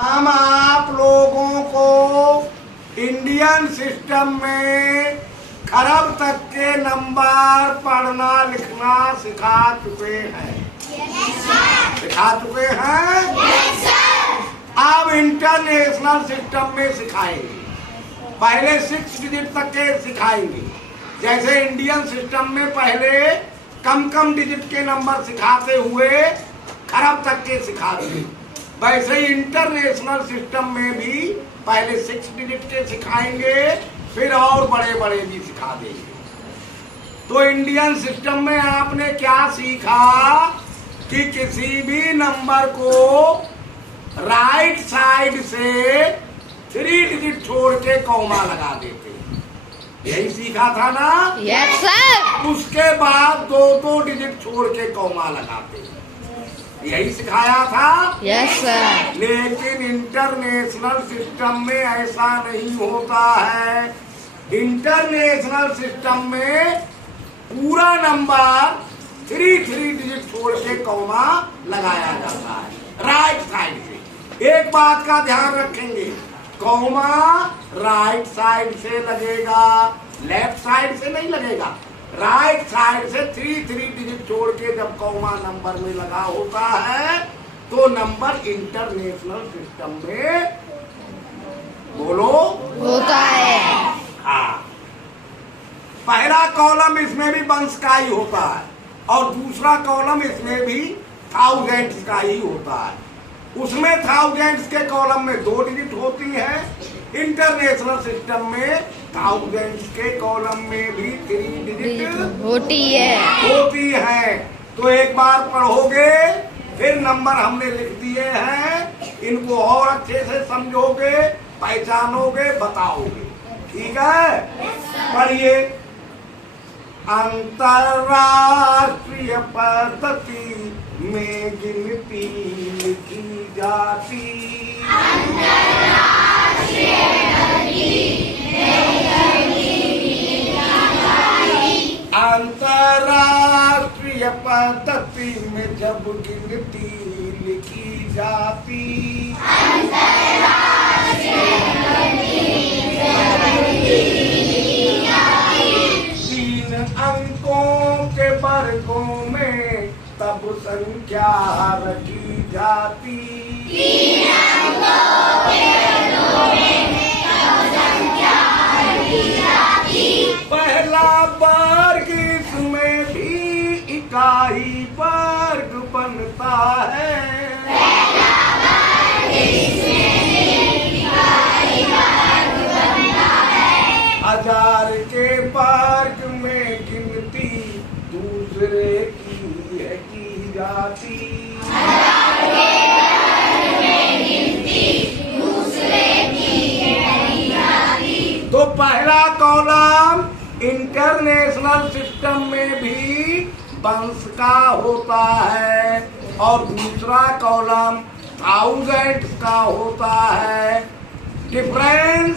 हम आप लोगों को इंडियन सिस्टम में खरब तक के नंबर पढ़ना लिखना सिखा चुके हैं। सिखा चुके हैं। अब इंटरनेशनल सिस्टम में सिखाएंगे। पहले 6 डिजिट तक के सिखाएंगे। जैसे इंडियन सिस्टम में पहले कम डिजिट के नंबर सिखाते हुए खरब तक के सिखाते, वैसे ही इंटरनेशनल सिस्टम में भी पहले 6 डिजिट के सिखाएंगे, फिर और बड़े बड़े भी सिखा देंगे। तो इंडियन सिस्टम में आपने क्या सीखा कि किसी भी नंबर को राइट साइड से 3 डिजिट छोड़ के कॉमा लगा देते। यही सीखा था ना? Yes sir. उसके बाद 2 डिजिट छोड़ के कॉमा लगाते। यही सिखाया था? Yes sir. लेकिन इंटरनेशनल सिस्टम में ऐसा नहीं होता है। इंटरनेशनल सिस्टम में पूरा नंबर 3 डिजिट छोड़ के कॉमा लगाया जाता है राइट साइड से। एक बात का ध्यान रखेंगे, कॉमा राइट साइड से लगेगा, लेफ्ट साइड से नहीं लगेगा। राइट साइड से 3 डिजिट छोड़ के जब कॉमा नंबर में लगा होता है तो नंबर इंटरनेशनल सिस्टम में बोलो होता है। हाँ, पहला कॉलम इसमें भी वंश का ही होता है और दूसरा कॉलम इसमें भी थाउजेंड्स का ही होता है। उसमें थाउजेंड्स के कॉलम में 2 डिजिट होती है, इंटरनेशनल सिस्टम में थाउजेंड्स के कॉलम में भी 3 डिजिट होती है। तो एक बार पढ़ोगे, फिर नंबर हमने लिख दिए हैं, इनको और अच्छे से समझोगे, पहचानोगे, बताओगे। ठीक है? पढ़िए। अंतरराष्ट्रीय पद्धति में गिनती लिखी जाती। अंतरराष्ट्रीय पद्धति में जब गिनती लिखी जाती, 3 अंकों के वर्गों में तब संख्या रखी जाती। पहला वर्ग इसमें भी इकाई वर्ग बनता है। 1000 के वर्ग में गिनती दूसरे की जाती। तो पहला कॉलम इंटरनेशनल सिस्टम में भी वंश का होता है और दूसरा कॉलम थाउजेंड्स का होता है। डिफरेंस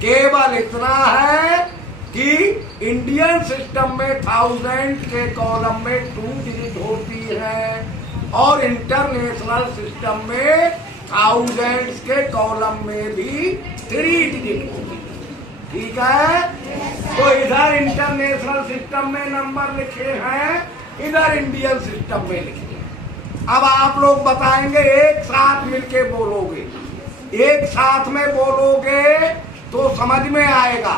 केवल इतना है कि इंडियन सिस्टम में 1000 के कॉलम में 2 डिजिट होती है और इंटरनेशनल सिस्टम में थाउजेंड्स के कॉलम में भी 3 डिजिट होती है। ठीक है? तो इधर इंटरनेशनल सिस्टम में नंबर लिखे हैं, इधर इंडियन सिस्टम में लिखे हैं। अब आप लोग बताएंगे, एक साथ मिलके बोलोगे। एक साथ में बोलोगे तो समझ में आएगा।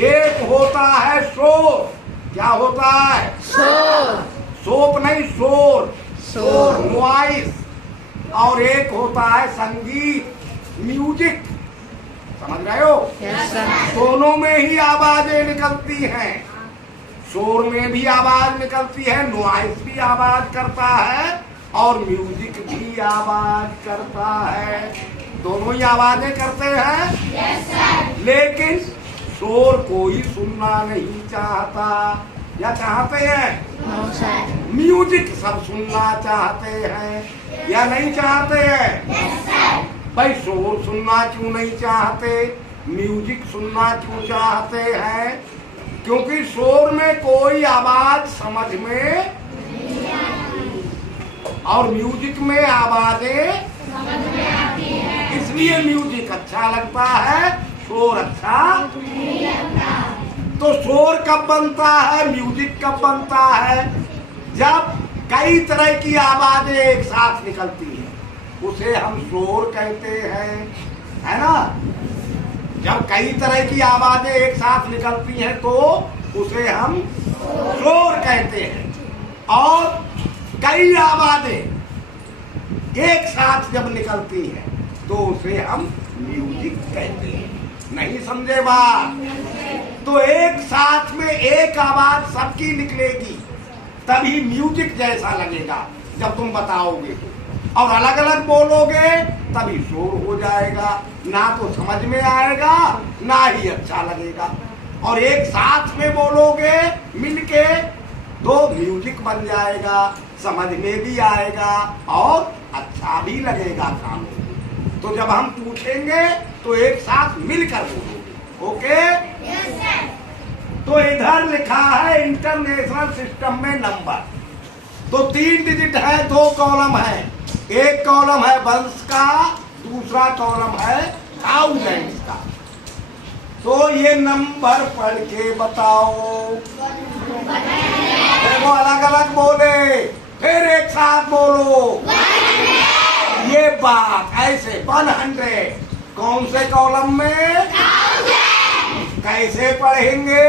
एक होता है शोर। क्या होता है? शोर। सोप नहीं, शोर। शोर। नॉइस। और एक होता है संगीत, म्यूजिक। समझ रहे हो? Yes sir. दोनों में ही आवाजें निकलती हैं। शोर में भी आवाज निकलती है, नॉइस भी आवाज करता है और म्यूजिक भी आवाज करता है। दोनों ही आवाजें करते हैं। Yes sir. लेकिन शोर कोई सुनना नहीं चाहता, या चाहते हैं? No sir. म्यूजिक सब सुनना चाहते हैं या नहीं चाहते हैं? Yes sir. भाई शोर सुनना क्यों नहीं चाहते, म्यूजिक सुनना क्यों चाहते हैं? क्योंकि शोर में कोई आवाज समझ में और म्यूजिक में आवाजें समझ में आती इसलिए म्यूजिक अच्छा लगता है, शोर अच्छा। तो शोर कब बनता है, म्यूजिक कब बनता है? जब कई तरह की आवाजें एक साथ निकलती है, उसे हम शोर कहते हैं, है ना। जब कई तरह की आवाजें एक साथ निकलती हैं तो उसे हम शोर कहते हैं। और कई आवाजें एक साथ जब निकलती हैं तो उसे हम म्यूजिक कहते हैं। नहीं समझे बात? तो एक साथ में एक आवाज सबकी निकलेगी तभी म्यूजिक जैसा लगेगा जब तुम बताओगे तो, और अलग अलग बोलोगे तभी शोर हो जाएगा, ना तो समझ में आएगा ना ही अच्छा लगेगा। और एक साथ में बोलोगे मिलके तो म्यूजिक बन जाएगा, समझ में भी आएगा और अच्छा भी लगेगा कानों को। तो जब हम पूछेंगे तो एक साथ मिलकर बोलोगे, ओके? तो इधर लिखा है इंटरनेशनल सिस्टम में नंबर। तो 3 डिजिट है, 2 कॉलम है। एक कॉलम है वंश का, दूसरा कॉलम है थाउजेंड्स का। तो ये नंबर पढ़ के बताओ। देखो अलग अलग बोले, फिर एक साथ बोलो। ये बात ऐसे 100 कौन से कॉलम में, कैसे पढ़ेंगे?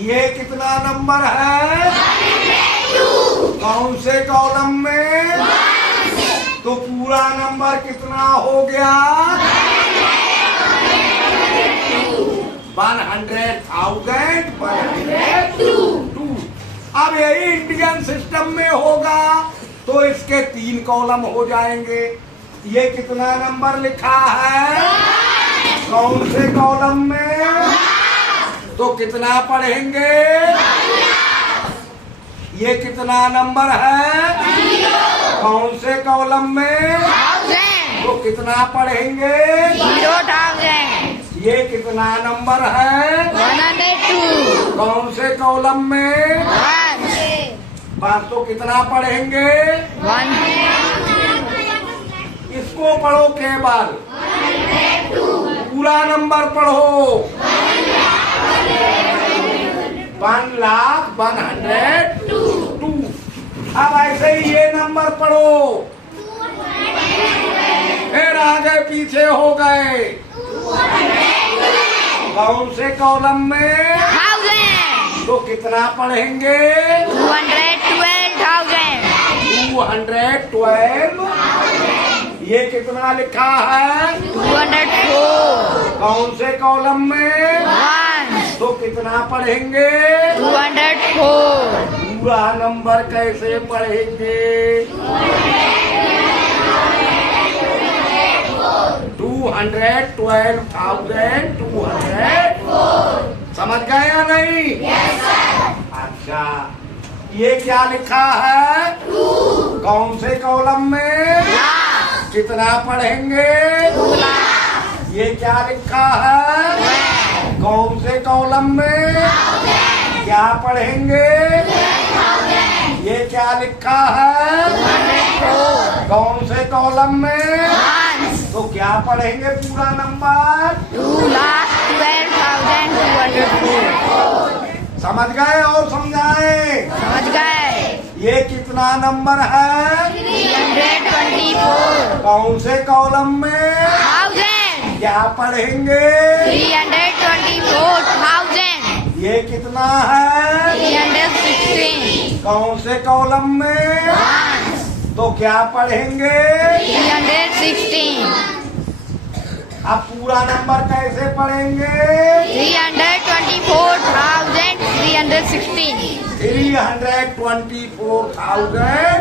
ये कितना नंबर है, कौन से कॉलम में? तो पूरा नंबर कितना हो गया? 100,000, 102। अब यही इंडियन सिस्टम में होगा तो इसके 3 कॉलम हो जाएंगे। ये कितना नंबर लिखा है, कौन से कॉलम में? तो कितना पढ़ेंगे? ये कितना नंबर है, कौन से कॉलम में? तो कितना पढ़ेंगे? 0,000। ये कितना नंबर है, 102। कौन से कॉलम में? 5। तो कितना पढ़ेंगे? 1। इसको पढ़ो केवल, पूरा नंबर पढ़ो। 1,00,102। अब ऐसे ही ये नंबर पढ़ो, फिर आगे पीछे हो गए। कौन से कॉलम में? 1000। तो कितना पढ़ेंगे? 212,000। 212। ये कितना लिखा है? 204। कौन से कॉलम में? 1। तो कितना पढ़ेंगे? 204। पूरा नंबर कैसे पढ़ेंगे? 212,204। समझ गए या नहीं? अच्छा, ये क्या लिखा है? कौन से कॉलम में? कितना पढ़ेंगे? ये क्या लिखा है? कौन से कॉलम में? क्या पढ़ेंगे? ये क्या लिखा है? कौन से कॉलम में? तो क्या पढ़ेंगे पूरा नंबर? 2,12,204। समझ गए और समझाएं? समझ गए। ये कितना नंबर है? 324। कौन से कॉलम में? 1000। क्या पढ़ेंगे? 324,000। ये कितना है? 316। कौन से कॉलम में? 1। तो क्या पढ़ेंगे? 316। अब पूरा नंबर कैसे पढ़ेंगे? 324,316। 324,000।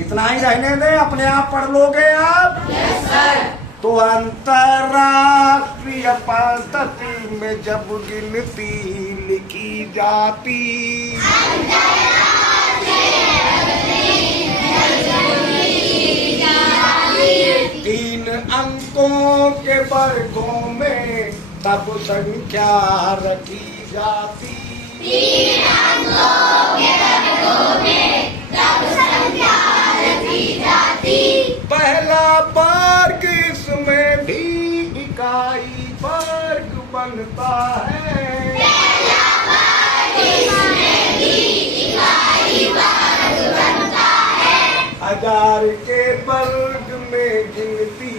इतना ही रहने दे, अपने आप पढ़ लोगे आप। तो अंतरराष्ट्रीय पद्धति में जब गिनती लिखी जाती, 3 अंकों के वर्गों में तब संख्या रखी जाती। 3 अंकों के वर्गों में तब संख्या वर्ग बनता है। हजार के वर्ग में गिनती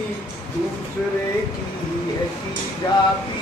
दूसरे की है की जाती